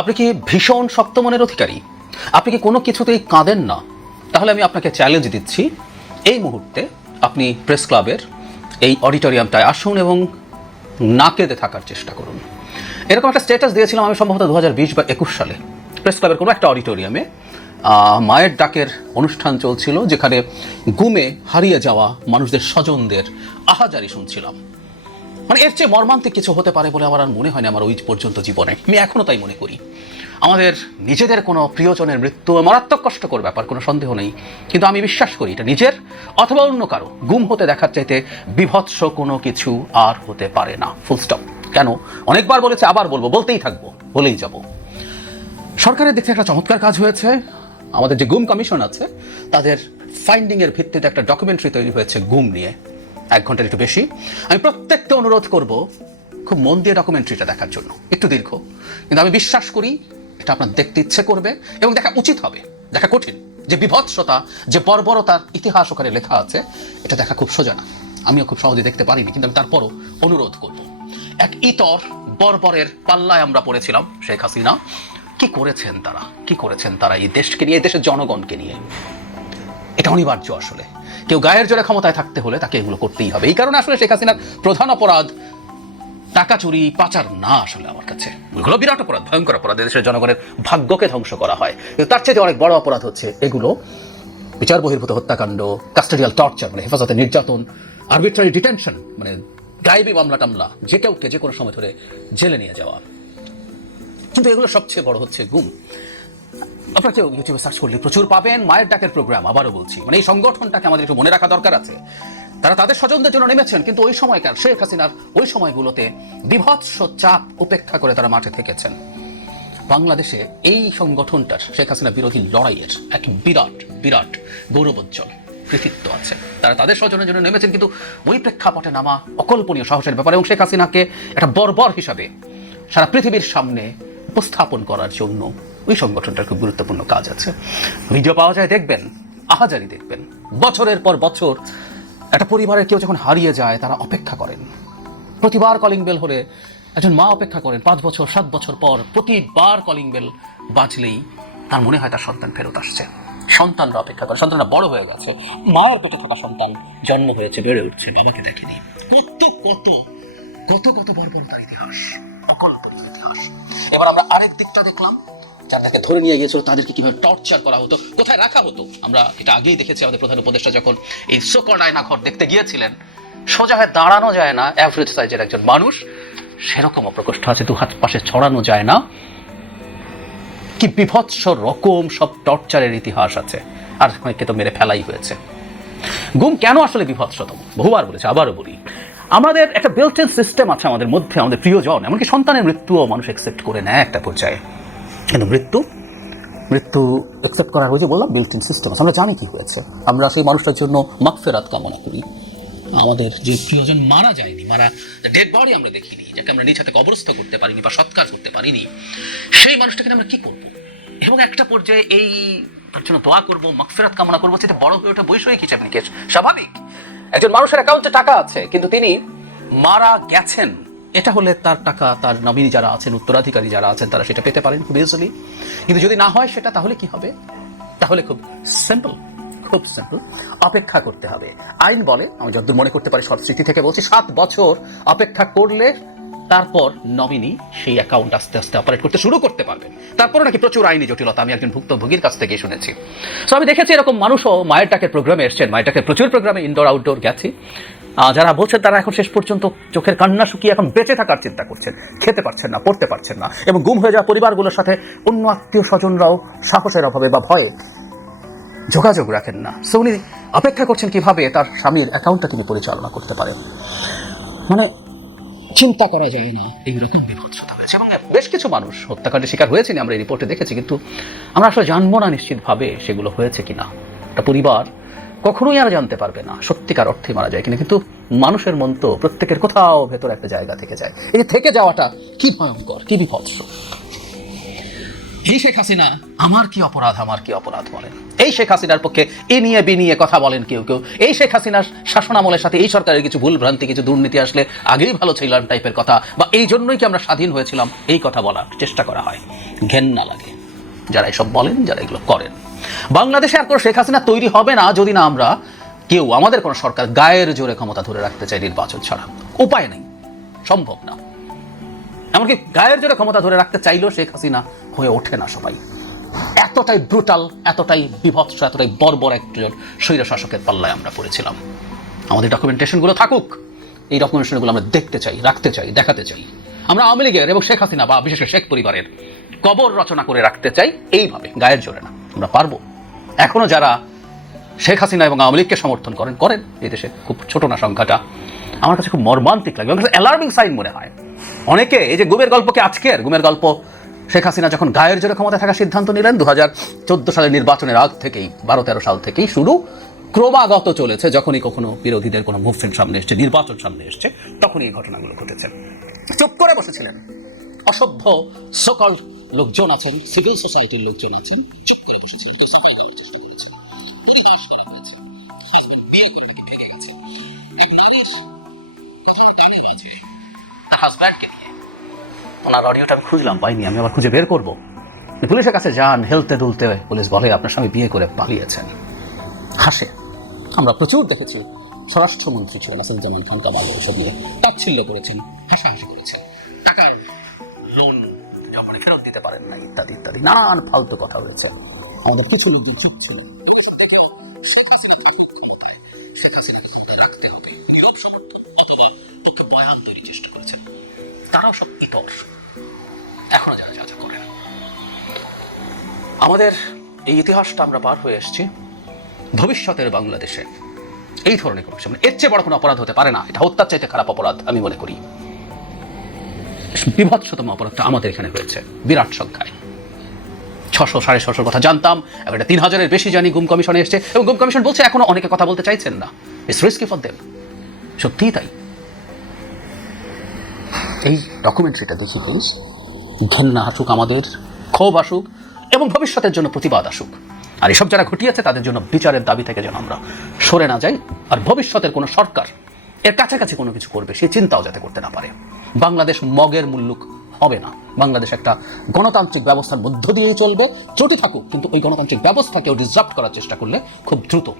আপনি কি ভীষণ শক্ত মনের অধিকারী আপনি কি কোনো কিছুতেই কাঁদেন না তাহলে আমি আপনাকে চ্যালেঞ্জ দিচ্ছি এই মুহূর্তে আপনি প্রেস ক্লাবের এই অডিটোরিয়ামটায় আসুন এবং না কেঁদে থাকার চেষ্টা করুন এরকম একটা স্ট্যাটাস দিয়েছিলাম আমি সম্ভবত দু বা একুশ সালে প্রেস ক্লাবের কোনো একটা অডিটোরিয়ামে মায়ের ডাকের অনুষ্ঠান চলছিল যেখানে গুমে হারিয়ে যাওয়া মানুষদের স্বজনদের আহাজারি শুনছিলাম মানে এর চেয়ে মর্মান্তিক কিছু হতে পারে বলে আমার আর মনে হয় না আমার ওই পর্যন্ত জীবনে আমি এখনও তাই মনে করি আমাদের নিজেদের কোনো প্রিয়জনের মৃত্যু মারাত্মক কষ্টকর ব্যাপার কোনো সন্দেহ নেই কিন্তু আমি বিশ্বাস করি এটা নিজের অথবা অন্য কারো গুম হতে দেখার চাইতে বিভৎস কোনো কিছু আর হতে পারে না ফুলস্টপ কেন অনেকবার বলেছে আবার বলবো বলতেই থাকবো বলেই যাব সরকারের দিক থেকে একটা চমৎকার কাজ হয়েছে আমাদের যে গুম কমিশন আছে তাদের ফাইন্ডিংয়ের ভিত্তিতে একটা ডকুমেন্টারি তৈরি হয়েছে গুম নিয়ে এক ঘন্টার একটু বেশি আমি প্রত্যেককে অনুরোধ করব খুব মন দিয়ে ডকুমেন্টারিটা দেখার জন্য একটু দীর্ঘ কিন্তু আমি বিশ্বাস করি এটা আপনার দেখতে ইচ্ছে করবে এবং দেখা উচিত হবে দেখা কঠিন যে বিভৎসতা যে বর্বরতার ইতিহাস ওখানে লেখা আছে এটা দেখা খুব সোজা না আমিও খুব সহজে দেখতে পারিনি কিন্তু আমি তারপরও অনুরোধ করব এক ইতর বর্বরের পাল্লায় আমরা পড়েছিলাম শেখ হাসিনা কি করেছেন তারা কি করেছেন তারা এই দেশকে নিয়ে দেশের জনগণকে নিয়ে এটা অনিবার্য আসলে কেউ গায়ের জোরে ক্ষমতায় থাকতে হলে তাকে এগুলো করতেই হবে এই কারণে আসলে শেখ হাসিনার প্রধান অপরাধ টাকা চুরি পাচার না আসলে আমার কাছে এগুলো বিরাট অপরাধ ভয়ঙ্কর অপরাধ দেশের জনগণের ভাগ্যকে ধ্বংস করা হয় তার চেয়ে অনেক বড় অপরাধ হচ্ছে এগুলো বিচার বহির্ভূত হত্যাকাণ্ড কাস্টোডিয়াল টর্চার মানে হেফাজতে নির্যাতন আরবিট্রারি ডিটেনশন মানে গাইবি মামলা টামলা যে কেউকে যে কোনো সময় ধরে জেলে নিয়ে যাওয়া কিন্তু এগুলো সবচেয়ে বড় হচ্ছে গুম ইউটিউবে সার্চ করলে প্রচুর পাবেন মায়ের ডাকের প্রোগ্রাম আবারও বলছি মানে এই সংগঠনটাকে আমাদের একটু মনে রাখা দরকার আছে তারা তাদের স্বজনদের জন্য নেমেছেন কিন্তু ওই সময়কার শেখ হাসিনার ওই সময়গুলোতে বিভৎস চাপ উপেক্ষা করে তারা মাঠে থেকেছেন বাংলাদেশে এই সংগঠনটার শেখ হাসিনা বিরোধী লড়াইয়ের এক বিরাট বিরাট গৌরবোজ্জ্বল কৃতিত্ব আছে তারা তাদের স্বজনের জন্য নেমেছেন কিন্তু ওই প্রেক্ষাপটে নামা অকল্পনীয় সাহসের ব্যাপারে এবং শেখ হাসিনাকে একটা বর্বর হিসাবে সারা পৃথিবীর সামনে উপস্থাপন করার জন্য ওই সংগঠনটার খুব গুরুত্বপূর্ণ কাজ আছে ভিডিও পাওয়া যায় দেখবেন আহাজারি দেখবেন বছরের পর বছর একটা পরিবারের কেউ যখন হারিয়ে যায় তারা অপেক্ষা করেন প্রতিবার কলিং বেল হলে একজন মা অপেক্ষা করেন পাঁচ বছর সাত বছর পর প্রতিবার কলিং বেল বাঁচলেই তার মনে হয় তার সন্তান ফেরত আসছে সন্তানরা অপেক্ষা করে সন্তানরা বড় হয়ে গেছে মায়ের পেটে থাকা সন্তান জন্ম হয়েছে বেড়ে উঠছে বাবাকে দেখেনি কত কত কত কত বড় বড় তার ইতিহাস অকল্পনীয় ইতিহাস এবার আমরা আরেক দিকটা দেখলাম যাদেরকে ধরে নিয়ে গিয়েছিল তাদেরকে কিভাবে টর্চার করা হতো কোথায় রাখা হতো আমরা এটা আগেই দেখেছি আমাদের প্রধান উপদেষ্টা যখন এই সকল আয়না ঘর দেখতে গিয়েছিলেন সোজা হয়ে দাঁড়ানো যায় না অ্যাভারেজ সাইজের একজন মানুষ সেরকম অপ্রকোষ্ঠ আছে দু হাত পাশে ছড়ানো যায় না কি বিভৎস রকম সব টর্চারের ইতিহাস আছে আর অনেককে তো মেরে ফেলাই হয়েছে গুম কেন আসলে বিভৎসতম বহুবার বলেছে আবারও বলি আমাদের একটা বিল্টেন সিস্টেম আছে আমাদের মধ্যে আমাদের প্রিয়জন এমনকি সন্তানের মৃত্যুও মানুষ অ্যাকসেপ্ট করে নেয় একটা পর্যায়ে কিন্তু মৃত্যু মৃত্যু অ্যাকসেপ্ট করার হয়েছে বললাম বিল্ট ইন সিস্টেম আছে আমরা জানি কি হয়েছে আমরা সেই মানুষটার জন্য মাকফেরাত কামনা করি আমাদের যে প্রিয়জন মারা যায়নি মারা ডেড বডি আমরা দেখিনি যাকে আমরা নিজ হাতে কবরস্থ করতে পারিনি বা সৎকার করতে পারিনি সেই মানুষটাকে আমরা কি করব এবং একটা পর্যায়ে এই তার জন্য দোয়া করবো মাকফেরাত কামনা করবো সেটা বড় হয়ে ওঠা বৈষয়িক হিসাব নিকেশ স্বাভাবিক একজন মানুষের অ্যাকাউন্টে টাকা আছে কিন্তু তিনি মারা গেছেন এটা হলে তার টাকা তার নমিনি যারা আছেন উত্তরাধিকারী যারা আছেন তারা সেটা পেতে পারেন খুব ইজিলি কিন্তু যদি না হয় সেটা তাহলে কি হবে তাহলে খুব সিম্পল খুব সিম্পল অপেক্ষা করতে হবে আইন বলে আমি যতদূর মনে করতে পারি সব স্মৃতি থেকে বলছি সাত বছর অপেক্ষা করলে তারপর নমিনি সেই অ্যাকাউন্ট আস্তে আস্তে অপারেট করতে শুরু করতে পারবেন তারপরে নাকি প্রচুর আইনি জটিলতা আমি একজন ভুক্তভোগীর কাছ থেকে শুনেছি তো আমি দেখেছি এরকম মানুষও মায়ের টাকের প্রোগ্রামে এসছেন মায়ের টাকের প্রচুর প্রোগ্রামে ইনডোর আউটডোর গেছি যারা বলছেন তারা এখন শেষ পর্যন্ত চোখের কান্না শুকিয়ে এখন বেঁচে থাকার চিন্তা করছেন খেতে পারছেন না পড়তে পারছেন না এবং গুম হয়ে যাওয়া পরিবারগুলোর সাথে অন্য আত্মীয় স্বজনরাও সাহসের অভাবে বা ভয়ে যোগাযোগ রাখেন না সে উনি অপেক্ষা করছেন কিভাবে তার স্বামীর অ্যাকাউন্টটা তিনি পরিচালনা করতে পারেন মানে চিন্তা করা যায় না এইরকম বিভৎসতা হয়েছে এবং বেশ কিছু মানুষ হত্যাকাণ্ডের শিকার হয়েছেন আমরা এই রিপোর্টে দেখেছি কিন্তু আমরা আসলে জানবো না নিশ্চিতভাবে সেগুলো হয়েছে কি না একটা পরিবার কখনোই আর জানতে পারবে না সত্যিকার অর্থে মারা যায় কিনা কিন্তু মানুষের মন তো প্রত্যেকের কোথাও ভেতর একটা জায়গা থেকে যায় এই থেকে যাওয়াটা কি ভয়ঙ্কর কি বিপদ এই শেখ হাসিনা আমার কি অপরাধ আমার কি অপরাধ বলেন এই শেখ হাসিনার পক্ষে এ নিয়ে বি নিয়ে কথা বলেন কেউ কেউ এই শেখ হাসিনার শাসন আমলের সাথে এই সরকারের কিছু ভুল ভ্রান্তি কিছু দুর্নীতি আসলে আগেই ভালো ছিলাম টাইপের কথা বা এই জন্যই কি আমরা স্বাধীন হয়েছিলাম এই কথা বলার চেষ্টা করা হয় ঘেন্না লাগে যারা এসব বলেন যারা এগুলো করেন বাংলাদেশে আর কোনো শেখ হাসিনা তৈরি হবে না যদি না আমরা কেউ আমাদের কোনো সরকার গায়ের জোরে ক্ষমতা ধরে রাখতে চাই নির্বাচন ছাড়া উপায় নেই সম্ভব না এমনকি গায়ের জোরে ক্ষমতা ধরে রাখতে চাইলেও শেখ হাসিনা হয়ে ওঠে না সবাই এতটাই ব্রুটাল এতটাই বিভৎস এতটাই বর্বর একজন স্বৈর শাসকের পাল্লায় আমরা পড়েছিলাম আমাদের ডকুমেন্টেশনগুলো থাকুক এই ডকুমেন্টেশনগুলো আমরা দেখতে চাই রাখতে চাই দেখাতে চাই আমরা আওয়ামী লীগের এবং শেখ হাসিনা বা বিশেষ শেখ পরিবারের কবর রচনা করে রাখতে চাই এইভাবে গায়ের জোরে না আমরা পারবো এখনও যারা শেখ হাসিনা এবং আওয়ামী লীগকে সমর্থন করেন করেন এই দেশে খুব ছোট না সংখ্যাটা আমার কাছে খুব মর্মান্তিক লাগে আমার কাছে অ্যালার্মিং সাইন মনে হয় অনেকে এই যে গুমের গল্পকে আজকের গুমের গল্প শেখ হাসিনা যখন গায়ের জোরে ক্ষমতা থাকার সিদ্ধান্ত নিলেন দু হাজার সালের নির্বাচনের আগ থেকেই বারো তেরো সাল থেকেই শুরু ক্রমাগত চলেছে যখনই কখনো বিরোধীদের কোনো মুভমেন্ট সামনে এসছে নির্বাচন সামনে এসছে তখনই এই ঘটনাগুলো ঘটেছে চুপ করে বসেছিলেন অসভ্য সকল লোকজন আছেন সিভিল সোসাইটির লোকজন আছেন ওনার অডিওটা আমি খুঁজলাম পাইনি আমি আবার খুঁজে বের করবো পুলিশের কাছে যান হেলতে দুলতে পুলিশ বলে আপনার স্বামী বিয়ে করে পালিয়েছেন হাসে আমরা প্রচুর দেখেছি স্বরাষ্ট্রমন্ত্রী ছিলেন আসাদুজ্জামান খান কামাল এসব নিয়ে তাচ্ছিল্য করেছেন হাসাহাসি করেছেন টাকায় লোন জবর ফেরত দিতে পারেন না ইত্যাদি ইত্যাদি নানান ফালতু কথা হয়েছে আমাদের কিছু নীতি কিচ্ছু নেই ওইখান আমাদের এই ইতিহাসটা আমরা পার হয়ে এসেছি ভবিষ্যতের বাংলাদেশে এই ধরনের কোনো মানে এর চেয়ে বড় কোনো অপরাধ হতে পারে না এটা হত্যার চাইতে খারাপ অপরাধ আমি মনে করি বিভৎসতম অপরাধটা আমাদের এখানে হয়েছে বিরাট সংখ্যায় ছশো সাড়ে ছশোর কথা জানতাম এবার এটা তিন হাজারের বেশি জানি গুম কমিশনে এসছে এবং গুম কমিশন বলছে এখনো অনেকে কথা বলতে চাইছেন না ইটস রিস্কি ফর দেম সত্যিই তাই এই ডকুমেন্টারিটা দেখি প্লিজ ঘেন্না আসুক আমাদের ক্ষোভ আসুক এবং ভবিষ্যতের জন্য প্রতিবাদ আসুক আর এসব যারা ঘটিয়েছে তাদের জন্য বিচারের দাবি থেকে যেন আমরা সরে না যাই আর ভবিষ্যতের কোনো সরকার এর কাছাকাছি কোনো কিছু করবে সে চিন্তাও যাতে করতে না পারে বাংলাদেশ মগের মুল্লুক হবে না বাংলাদেশ একটা গণতান্ত্রিক ব্যবস্থার মধ্য দিয়েই চলবে চটি থাকুক কিন্তু ওই গণতান্ত্রিক ব্যবস্থাকেও ডিজার্ভ করার চেষ্টা করলে খুব দ্রুত